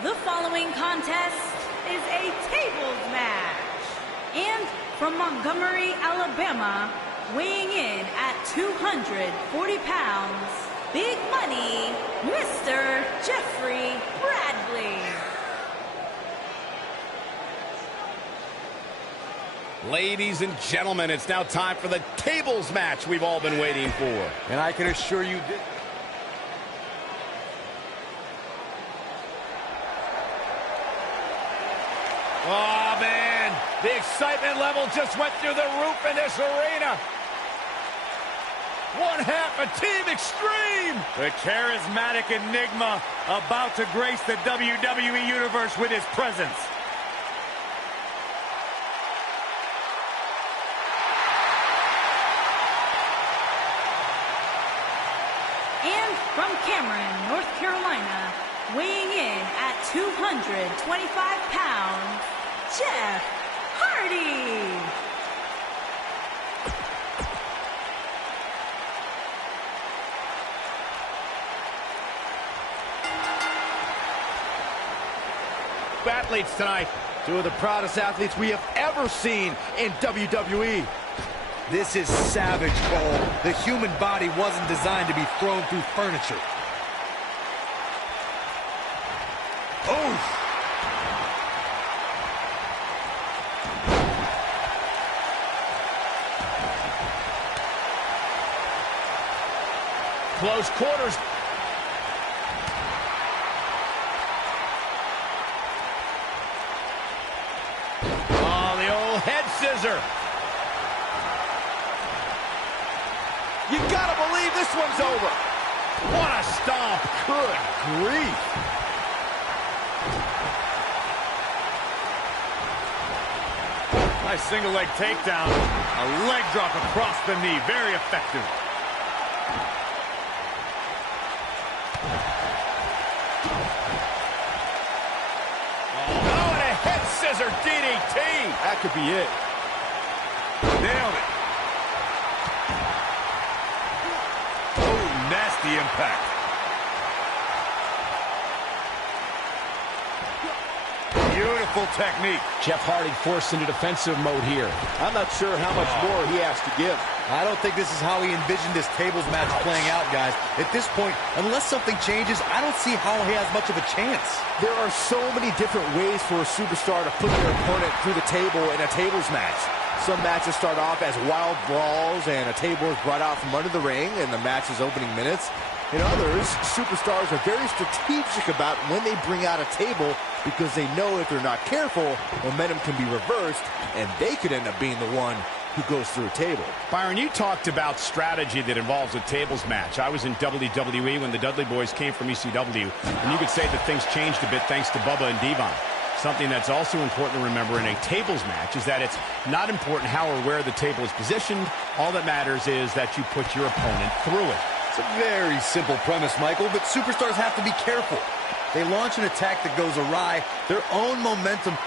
The following contest is a tables match. And from Montgomery, Alabama, weighing in at 240 pounds, Big Money, Mr. Jeffrey Bradley. Ladies and gentlemen, it's now time for the tables match we've all been waiting for. And I can assure you this. Oh, man, the excitement level just went through the roof in this arena. One half of Team Extreme. The charismatic enigma about to grace the WWE Universe with his presence. And from Cameron, North Carolina, weighing in at 225 pounds, Jeff Hardy. athletes tonight. Two of the proudest athletes we have ever seen in WWE. This is savage, Cole. The human body wasn't designed to be thrown through furniture. Oh! Close quarters. Oh, the old head scissor. You gotta believe this one's over. What a stomp. Good grief. Nice single leg takedown. A leg drop across the knee. Very effective. Oh, and a head scissor DDT. That could be it. Nailed it. Oh, nasty impact. Beautiful technique. Jeff Hardy forced into defensive mode here. I'm not sure how much more he has to give. I don't think this is how he envisioned this tables match playing out, guys. At this point, unless something changes, I don't see how he has much of a chance. There are so many different ways for a superstar to put their opponent through the table in a tables match. Some matches start off as wild brawls and a table is brought out from under the ring in the match's opening minutes. In others, superstars are very strategic about when they bring out a table because they know if they're not careful, momentum can be reversed and they could end up being the one who goes through a table. Byron, you talked about strategy that involves a tables match. I was in WWE when the Dudley Boys came from ECW, and you could say that things changed a bit thanks to Bubba and Devon. Something that's also important to remember in a tables match is that it's not important how or where the table is positioned. All that matters is that you put your opponent through it. It's a very simple premise, Michael, but superstars have to be careful. They launch an attack that goes awry, their own momentum.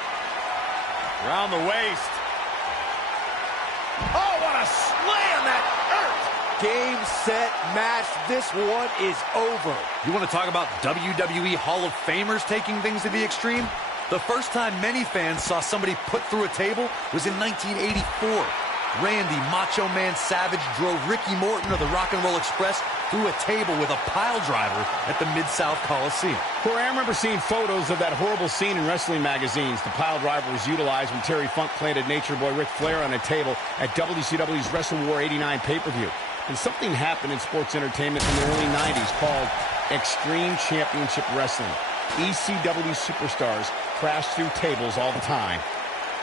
Around the waist. Oh, what a slam that hurt! Game, set, match. This one is over. You want to talk about WWE Hall of Famers taking things to the extreme? The first time many fans saw somebody put through a table was in 1984. Randy Macho Man Savage drove Ricky Morton of the Rock and Roll Express through a table with a pile driver at the Mid-South Coliseum. Corey, I remember seeing photos of that horrible scene in wrestling magazines. The pile driver was utilized when Terry Funk planted Nature Boy Ric Flair on a table at WCW's Wrestle War 89 pay-per-view. And something happened in sports entertainment in the early 90s called Extreme Championship Wrestling. ECW superstars crashed through tables all the time.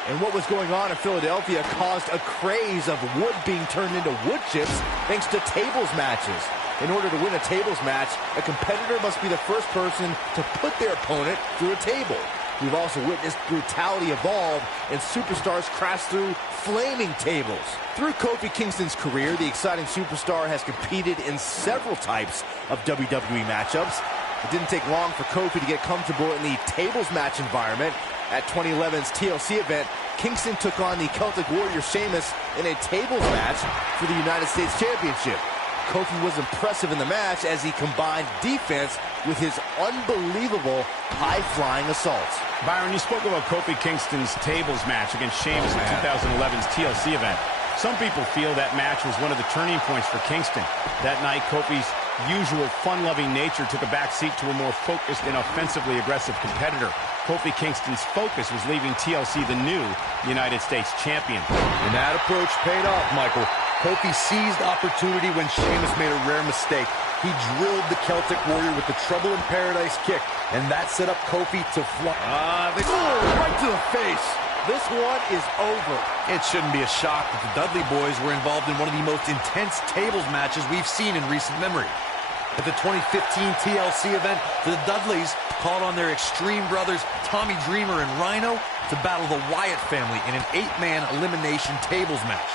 And what was going on in Philadelphia caused a craze of wood being turned into wood chips thanks to tables matches. In order to win a tables match, a competitor must be the first person to put their opponent through a table. We've also witnessed brutality evolve and superstars crash through flaming tables. Through Kofi Kingston's career, the exciting superstar has competed in several types of WWE matchups. It didn't take long for Kofi to get comfortable in the tables match environment. At 2011's TLC event, Kingston took on the Celtic Warrior Sheamus in a tables match for the United States Championship. Kofi was impressive in the match as he combined defense with his unbelievable high-flying assaults. Byron, you spoke about Kofi Kingston's tables match against Sheamus in 2011's TLC event. Some people feel that match was one of the turning points for Kingston. That night, Kofi's usual fun-loving nature took a back seat to a more focused and offensively aggressive competitor. Kofi Kingston's focus was leaving TLC the new United States champion. And that approach paid off, Michael. Kofi seized opportunity when Sheamus made a rare mistake. He drilled the Celtic Warrior with the Trouble in Paradise kick, and that set up Kofi to fly. Right to the face. This one is over. It shouldn't be a shock that the Dudley Boys were involved in one of the most intense tables matches we've seen in recent memory. At the 2015 TLC event, the Dudleys called on their Extreme brothers Tommy Dreamer and Rhino to battle the Wyatt family in an 8-man elimination tables match.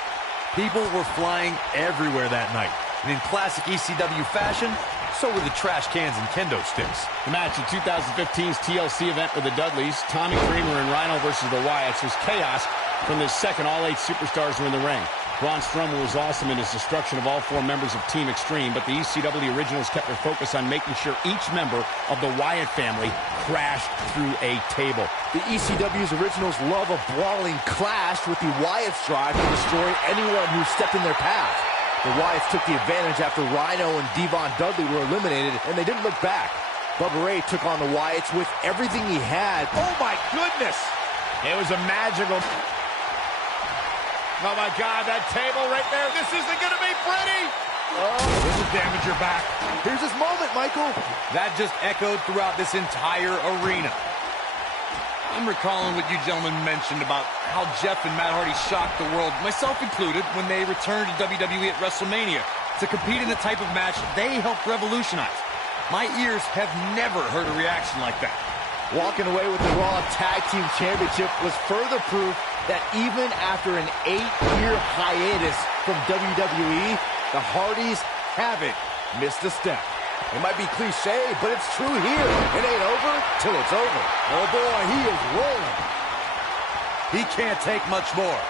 People were flying everywhere that night, and in classic ECW fashion, so were the trash cans and kendo sticks. The match at 2015's TLC event with the Dudleys, Tommy Dreamer and Rhino versus the Wyatts, was chaos From this second, all 8 superstars are in the ring. Braun Strowman was awesome in his destruction of all 4 members of Team Extreme, but the ECW originals kept their focus on making sure each member of the Wyatt family crashed through a table. The ECW's originals love a brawling clash, with the Wyatts drive to destroy anyone who stepped in their path. The Wyatts took the advantage after Rhino and Devon Dudley were eliminated, and they didn't look back. Bubba Ray took on the Wyatts with everything he had. Oh my goodness! It was a magical... Oh, my God, that table right there. This isn't going to be pretty. Oh, this will damage your back. Here's his moment, Michael. That just echoed throughout this entire arena. I'm recalling what you gentlemen mentioned about how Jeff and Matt Hardy shocked the world, myself included, when they returned to WWE at WrestleMania to compete in the type of match they helped revolutionize. My ears have never heard a reaction like that. Walking away with the Raw Tag Team Championship was further proof that even after an 8-year hiatus from WWE, the Hardys haven't missed a step. It might be cliche, but it's true here. It ain't over till it's over. Oh boy, he is rolling. He can't take much more.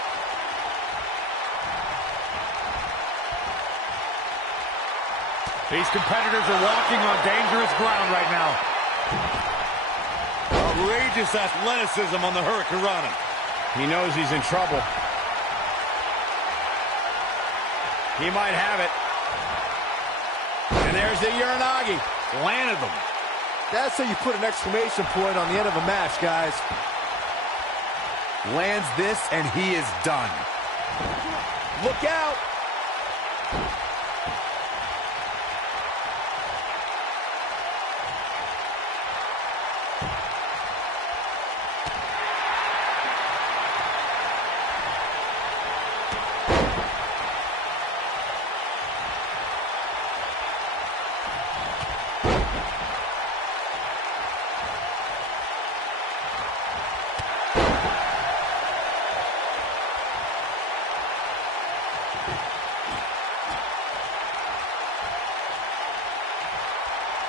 These competitors are walking on dangerous ground right now. Outrageous athleticism on the Hurricanrana. He knows he's in trouble. He might have it. And there's the Uranagi. Landed them. That's how you put an exclamation point on the end of a match, guys. Lands this, and he is done. Look out!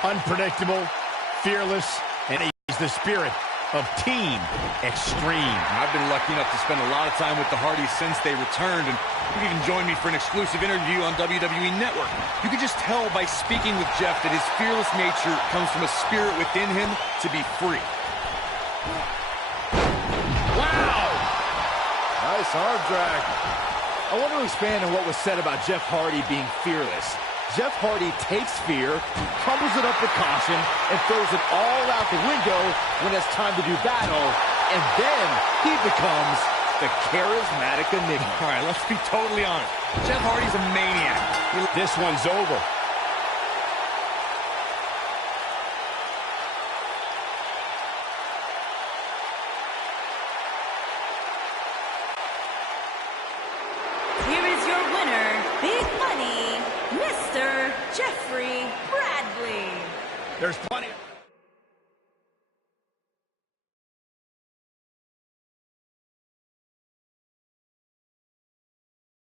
Unpredictable, fearless, and he's the spirit of Team Extreme. I've been lucky enough to spend a lot of time with the Hardys since they returned, and you can even join me for an exclusive interview on WWE Network. You can just tell by speaking with Jeff that his fearless nature comes from a spirit within him to be free. Wow! Nice arm drag. I want to expand on what was said about Jeff Hardy being fearless. Jeff Hardy takes fear, crumbles it up with caution, and throws it all out the window when it's time to do battle, and then he becomes the charismatic enigma. All right, let's be totally honest. Jeff Hardy's a maniac. This one's over. Here is your winner, Big Money, Mr. Jeffrey Bradley. There's plenty...